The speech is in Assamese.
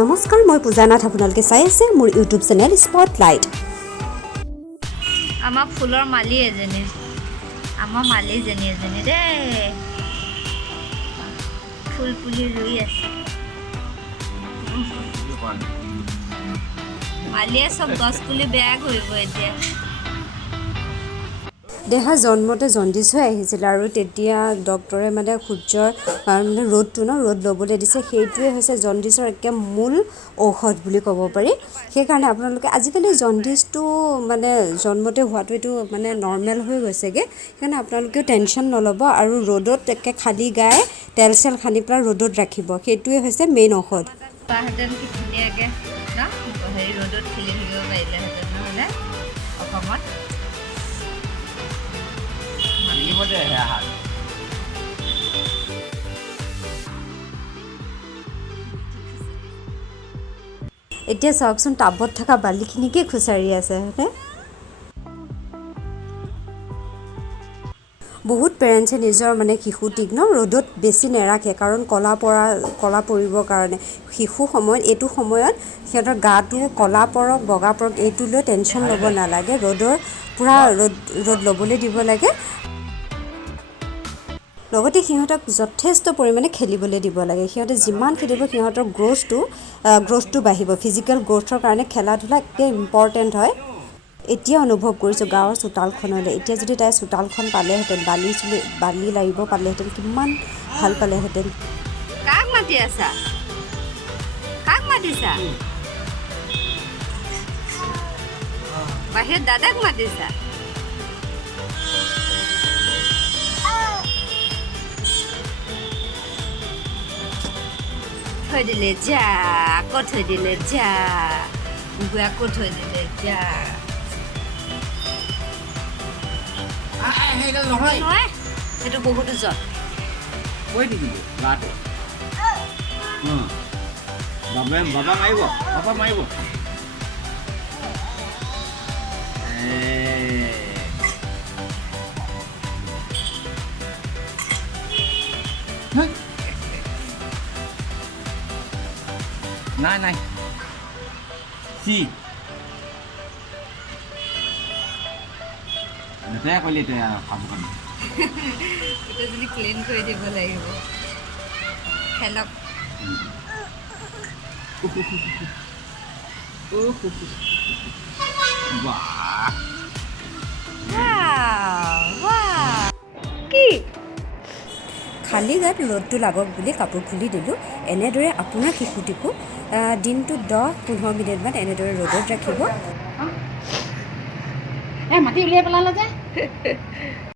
নমস্কাৰ, মই পূজা নাথ। আপোনালোকে চাই আছে মোৰ ইউটিউব চেনেল স্পটলাইট। আমাৰ ফুলৰ মালি এজনী দেই, ফুল পুলি ৰুই আছে। মালিয়ে চব গছ পুলি বেয়া কৰিব এতিয়া। দেহা জন্মতে জণ্ডিছ হৈ আহিছিল আৰু তেতিয়া ডক্টৰে সূৰ্যৰ ৰ'দ ল'বলৈ দিছে। সেইটোৱে হৈছে জণ্ডিছৰ একে মূল ঔষধ বুলি ক'ব পাৰি। সেইকাৰণে আপোনালোকে আজিকালি জণ্ডিছটো জন্মতে হোৱাটো এইটো নৰ্মেল হৈ গৈছেগৈ। সেইকাৰণে আপোনালোকেও টেনশ্যন নল'ব আৰু ৰ'দত একে খালী গায়ে তেল চেল সানি পেলাই ৰ'দত ৰাখিব। সেইটোৱে হৈছে মেইন ঔষধ। পাহেঁতেন কি ধুনীয়াকৈ ৰ'দত খেলি থাকিব পাৰিলেহেঁতেন, নহ'লে অসমত এতিয়া চাওকচোন, টাবত থকা বালিখিনিকে খুচৰি আছে হয়নে? বহুত পেৰেণ্টছে নিজৰ শিশুটিক ৰ'দত বেছি নেৰাখে, কাৰণ ক'লা পৰিবৰ কাৰণে। শিশু সময়ত এইটো সময়ত সিহঁতৰ গাটো ক'লা পৰক বগা পৰক এইটো লৈ টেনশ্যন ল'ব নালাগে। পূৰা ৰ'দ ল'বলৈ দিব লাগে। লগতে সিহঁতক যথেষ্ট পৰিমাণে খেলিবলৈ দিব লাগে। সিহঁতে যিমান খেলিব সিহঁতৰ গ্ৰ'থটো বাঢ়িব। ফিজিকেল গ্ৰ'থৰ কাৰণে খেলা ধূলা একে ইম্পৰ্টেণ্ট হয়। এতিয়া অনুভৱ কৰিছোঁ গাঁৱৰ চোতালখনলৈ। এতিয়া যদি তাই চোতালখন পালেহেঁতেন, বালি লাৰিব পালেহেঁতেন, কিমান ভাল পালেহেঁতেন। কাক মাতি আছা? কাক মাতিছা? বাহিৰত দাদাক মাতিছা? থৈ দিলে যা, আকৌ থৈ দিলে যা, আকৌ থৈ দিলে যা। নহয়, সেইটো বহুত ওজন। বাবা মাৰিব। নাই কি দেউতাই ক'লে এতিয়া খাব কাৰণে গোটেইজনী ক্লিন কৰি দিব লাগিব। খেলক। কি খালী গাত ৰ'দটো লাগক বুলি কাপোৰ খুলি দিলোঁ। এনেদৰে আপোনাৰ শিশুটিকো দিনটোত 10-15 মিনিটমান এনেদৰে ৰ'দত ৰাখিব। মাটি উলিয়াই পেলালে যে